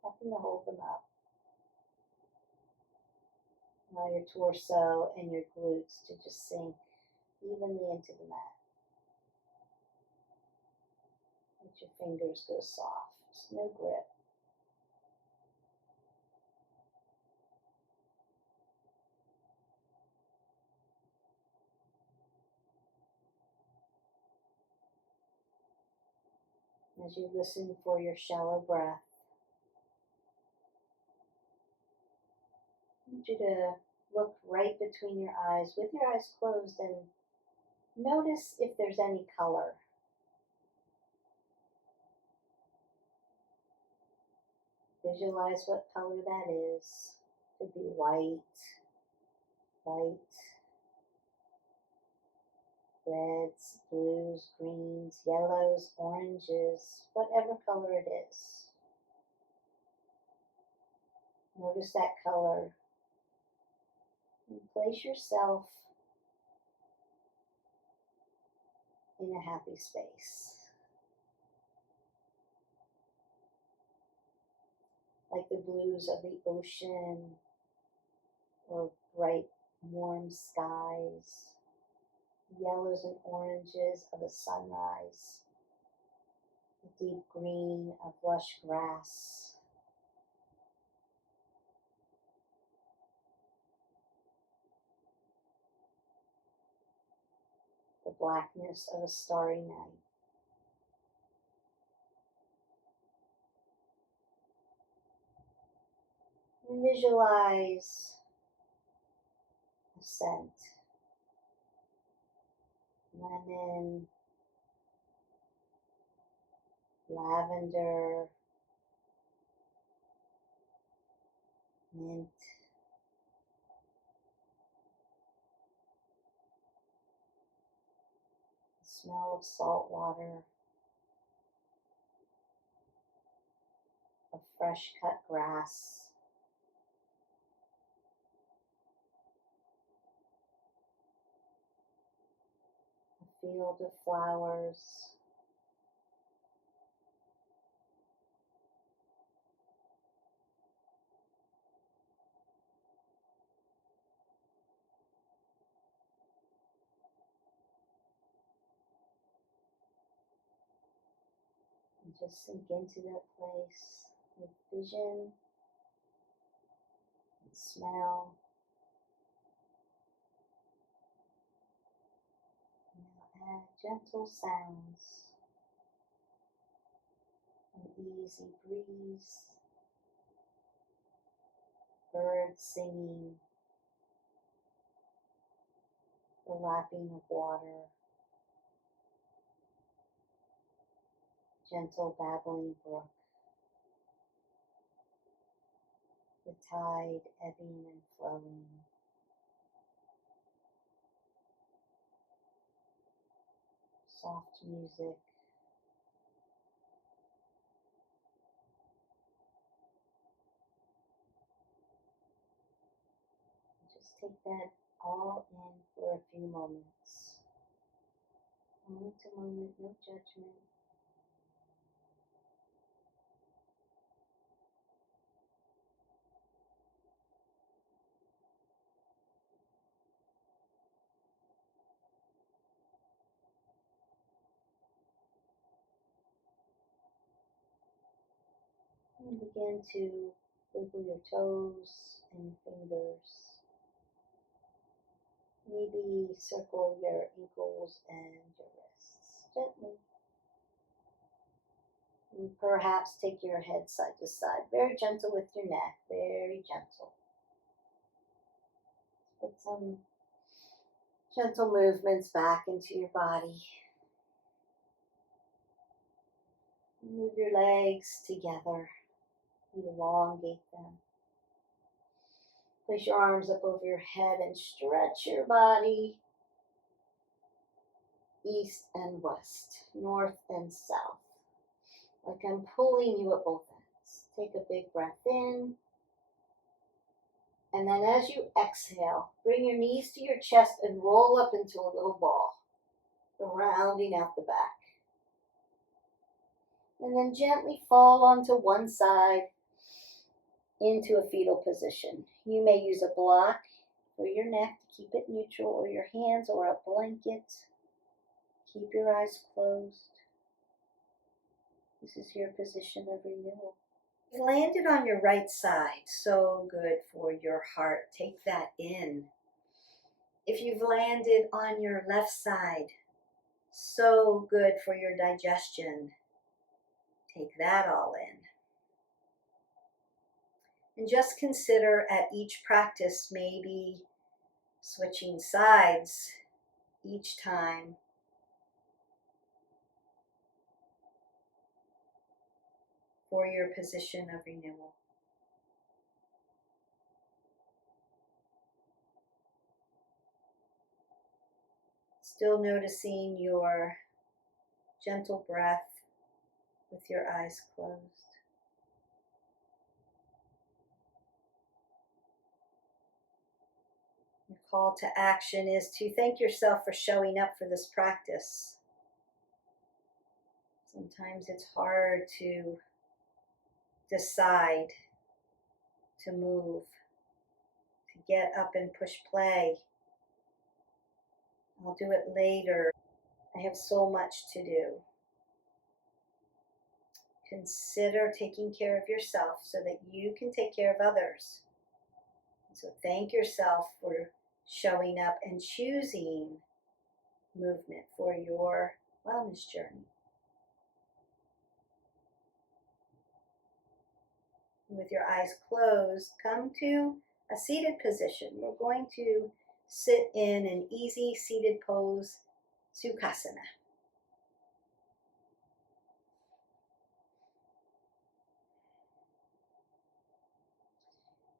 Nothing to hold them up. Allow your torso and your glutes to just sink evenly into the mat. Let your fingers go soft, no grip. As you listen for your shallow breath, I want you to look right between your eyes with your eyes closed and notice if there's any color. Visualize what color that is. It could be white, light, reds, blues, greens, yellows, oranges, whatever color it is. Notice that color and place yourself in a happy space. Like the blues of the ocean or bright, warm skies, yellows and oranges of a sunrise, the deep green of lush grass, the blackness of a starry night. And visualize a scent. Lemon, lavender, mint, the smell of salt water, of fresh cut grass, a field of flowers, and just sink into that place with vision and smell. Now add gentle sounds, an easy breeze, birds singing, the lapping of water, gentle babbling brook, the tide ebbing and flowing. Soft music. Just take that all in for a few moments. Moment to moment, no judgment. And begin to wiggle your toes and fingers. Maybe circle your ankles and your wrists gently. And perhaps take your head side to side. Very gentle with your neck, very gentle. Put some gentle movements back into your body. Move your legs together. Elongate them. Place your arms up over your head and stretch your body east and west, north and south. Like I'm pulling you at both ends. Take a big breath in. And then as you exhale, bring your knees to your chest and roll up into a little ball, rounding out the back. And then gently fall onto one side into a fetal position. You may use a block for your neck to keep it neutral, or your hands, or a blanket. Keep your eyes closed. This is your position of renewal. You landed on your right side. So good for your heart. Take that in. If you've landed on your left side, so good for your digestion. Take that all in. And just consider at each practice maybe switching sides each time. For your position of renewal. Still noticing your gentle breath with your eyes closed. Your call to action is to thank yourself for showing up for this practice. Sometimes it's hard to decide to move, to get up and push play. I'll do it later. I have so much to do. Consider taking care of yourself so that you can take care of others. So thank yourself for showing up and choosing movement for your wellness journey. With your eyes closed, come to a seated position. We're going to sit in an easy seated pose, Sukhasana.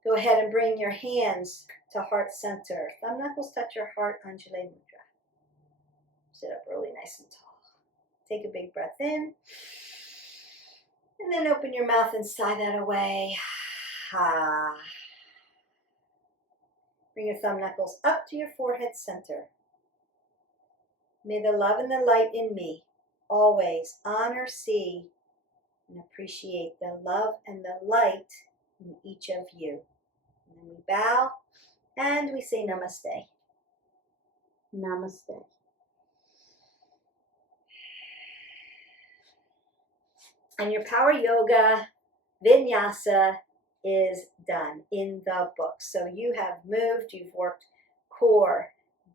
Go ahead and bring your hands to heart center. Thumb knuckles touch your heart, Anjali Mudra. Sit up really nice and tall. Take a big breath in. And then open your mouth and sigh that away. Bring your thumb knuckles up to your forehead center. May the love and the light in me always honor, see, and appreciate the love and the light in each of you. And then we bow and we say namaste. Namaste. And your power yoga vinyasa is done in the book. So you have moved, you've worked core,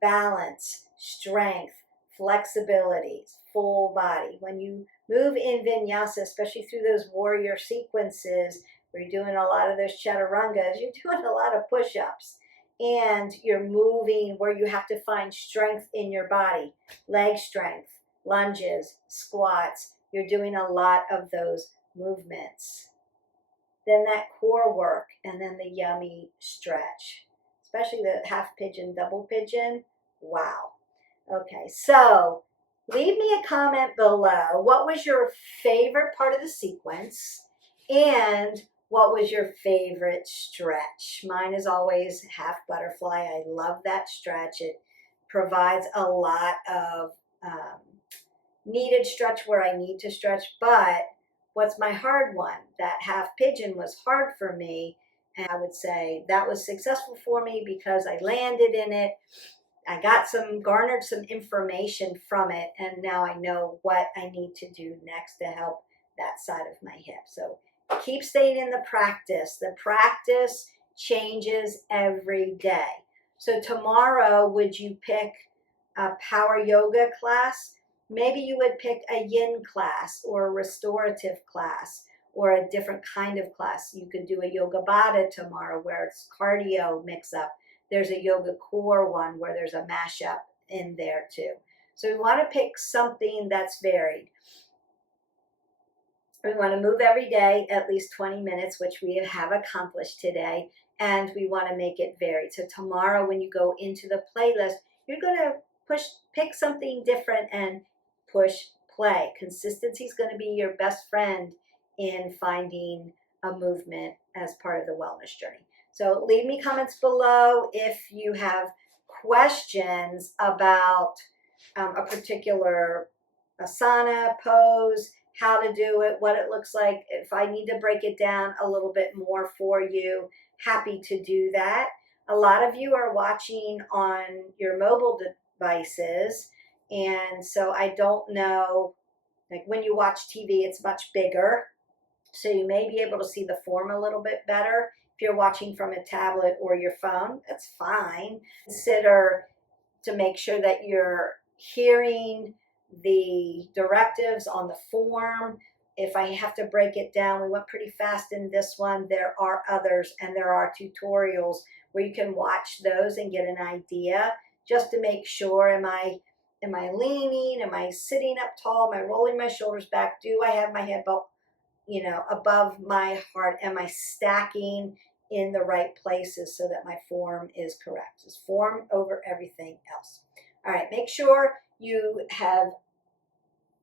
balance, strength, flexibility, full body. When you move in vinyasa, especially through those warrior sequences where you're doing a lot of those chaturangas, you're doing a lot of push-ups. And you're moving where you have to find strength in your body, leg strength, lunges, squats. You're doing a lot of those movements. Then that core work, and then the yummy stretch, especially the half pigeon, double pigeon. Wow. Okay, so leave me a comment below. What was your favorite part of the sequence? And what was your favorite stretch? Mine is always half butterfly. I love that stretch. It provides a lot of needed stretch where I need to stretch, but what's my hard one? That half pigeon was hard for me, and I would say that was successful for me because I landed in it. I garnered some information from it, and now I know what I need to do next to help that side of my hip. So keep staying in the practice. The practice changes every day. So tomorrow, would you pick a power yoga class? Maybe you would pick a yin class or a restorative class or a different kind of class. You could do a yoga bada tomorrow where it's cardio mix up. There's a yoga core one where there's a mashup in there too. So we want to pick something that's varied. We want to move every day at least 20 minutes, which we have accomplished today, and we want to make it varied. So tomorrow when you go into the playlist, you're going to pick something different and push play. Consistency is going to be your best friend in finding a movement as part of the wellness journey. So leave me comments below if you have questions about a particular asana, pose, how to do it, what it looks like. If I need to break it down a little bit more for you, happy to do that. A lot of you are watching on your mobile devices, and so I don't know, like when you watch TV, it's much bigger, so you may be able to see the form a little bit better. If you're watching from a tablet or your phone, that's fine. Consider to make sure that you're hearing the directives on the form. If I have to break it down, we went pretty fast in this one. There are others, and there are tutorials where you can watch those and get an idea, just to make sure, am I leaning? Am I sitting up tall? Am I rolling my shoulders back? Do I have my head above my heart? Am I stacking in the right places so that my form is correct? It's form over everything else. All right, make sure you have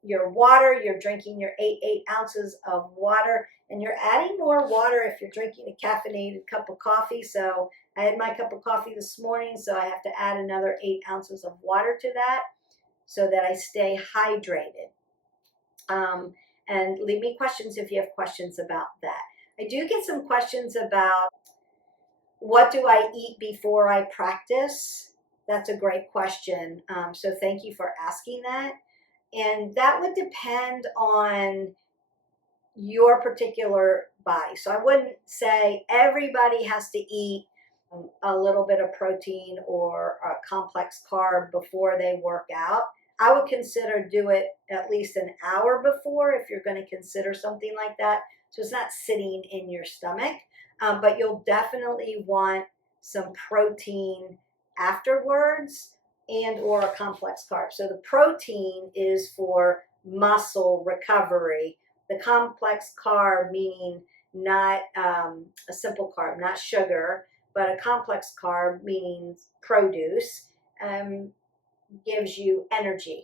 your water. You're drinking your 8 ounces of water, and you're adding more water if you're drinking a caffeinated cup of coffee. So I had my cup of coffee this morning, so I have to add another 8 ounces of water to that so that I stay hydrated. And leave me questions if you have questions about that. I do get some questions about, what do I eat before I practice? That's a great question. So thank you for asking that. And that would depend on your particular body. So I wouldn't say everybody has to eat a little bit of protein or a complex carb before they work out. I would consider do it at least an hour before if you're going to consider something like that. So it's not sitting in your stomach, but you'll definitely want some protein afterwards and or a complex carb. So the protein is for muscle recovery. The complex carb, meaning not a simple carb, not sugar, but a complex carb, meaning produce, gives you energy.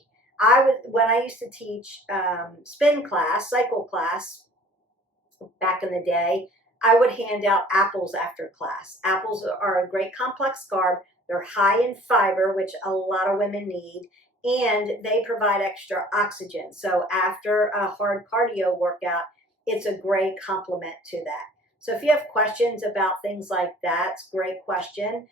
When I used to teach spin class, cycle class back in the day, I would hand out apples after class. Apples are a great complex carb. They're high in fiber, which a lot of women need, and they provide extra oxygen. So after a hard cardio workout, it's a great complement to that. So if you have questions about things like that, it's a great question.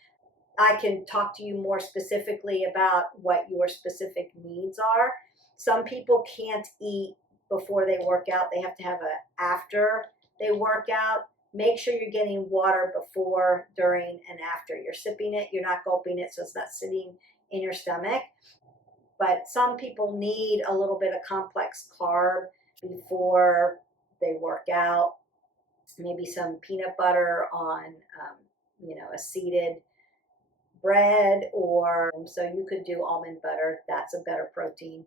I can talk to you more specifically about what your specific needs are. Some people can't eat before they work out. They have to have it after they work out. Make sure you're getting water before, during, and after. You're sipping it, you're not gulping it, so it's not sitting in your stomach. But some people need a little bit of complex carb before they work out. Maybe some peanut butter on, a seeded bread, or so you could do almond butter. That's a better protein.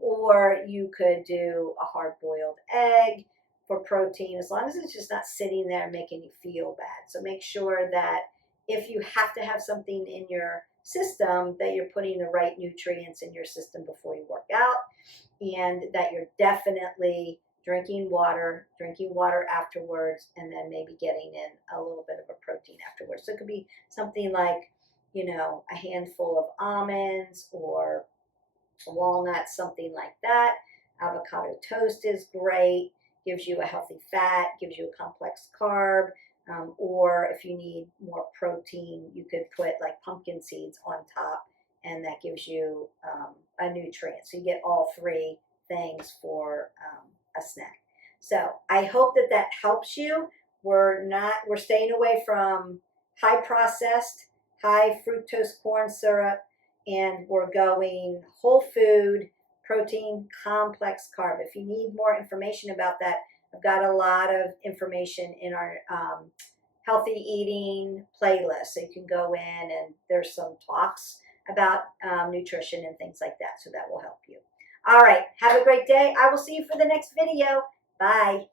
Or you could do a hard-boiled egg for protein, as long as it's just not sitting there making you feel bad. So make sure that if you have to have something in your system, that you're putting the right nutrients in your system before you work out, and that you're definitely drinking water afterwards, and then maybe getting in a little bit of a protein afterwards. So it could be something like, a handful of almonds or walnuts, something like that. Avocado toast is great, gives you a healthy fat, gives you a complex carb. Or if you need more protein, you could put like pumpkin seeds on top, and that gives you a nutrient. So you get all three things for a snack. So I hope that helps you. We're staying away from high processed, high fructose corn syrup, and we're going whole food, protein, complex carb. If you need more information about that, I've got a lot of information in our healthy eating playlist. So you can go in, and there's some talks about nutrition and things like that. So that will help you. All right. Have a great day. I will see you for the next video. Bye.